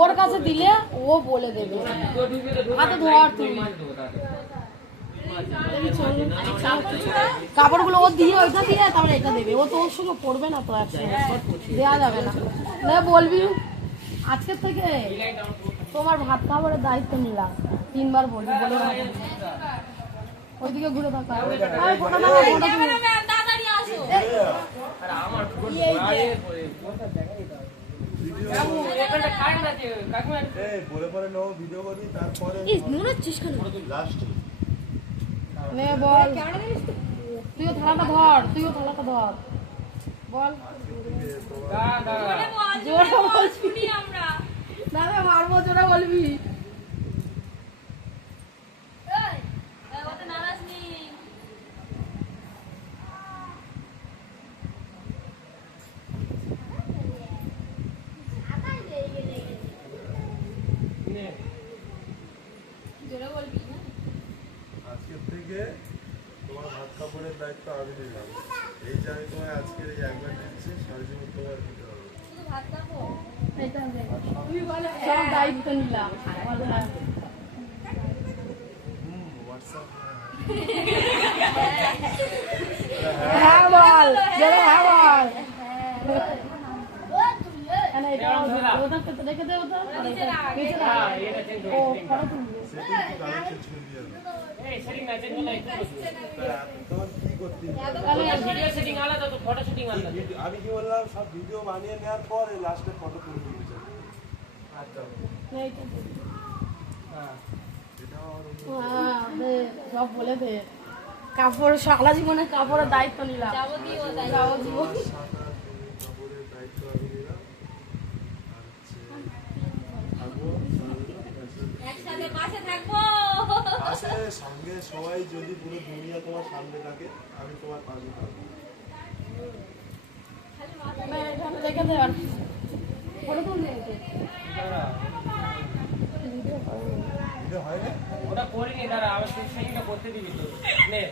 ওর কাছে দিলে ও বলে দেবে। হাতে ধর তুই কাপড়গুলো ও দিয়ে ওইটা দিয়ে তারপরে এটা দেবে। ও তো ওর সঙ্গে পড়বে না তো, একসঙ্গে দেওয়া যাবে না। বলবি আজকের থেকে তোমার ভাত খাবারের দায়িত্ব নিলাম, 3 বার বলবি, বলে ওইদিকে ঘুরে থাকা। তুইও থালাটা ধর, বল। জোরে বলবি, দাদা মারবো, জোরে বলবি। আজকের থেকে তোমার ভাত কাপড়ের দায়িত্ব আমি নিলাম। এই যে আমি তোমায় আজকের এই একবার দিচ্ছি, সারা জীবন তোমার দিতে হবে। সব দায়িত্ব নিলাম। হ্যাঁ বল, হ্যাঁ বল। রেখে দে, ওটা আমি কি বললাম, সব ভিডিও বানিয়ে নেওয়ার পর লাস্টে ফটো তুলে দিতে চাই। সব বলে দে। কাপড় সারা জীবনে কাপড়ের দায়িত্ব নিলাম, কাপড়ের দায়িত্ব আমি নিলাম। সঙ্গে সবাই যদি পুরো দুনিয়া তোমার সামনে থাকে, আমি তোমার পাশে থাকবো। ওটা করিনি, দাঁড়া আবার সেটা করতে দিবি তো নে।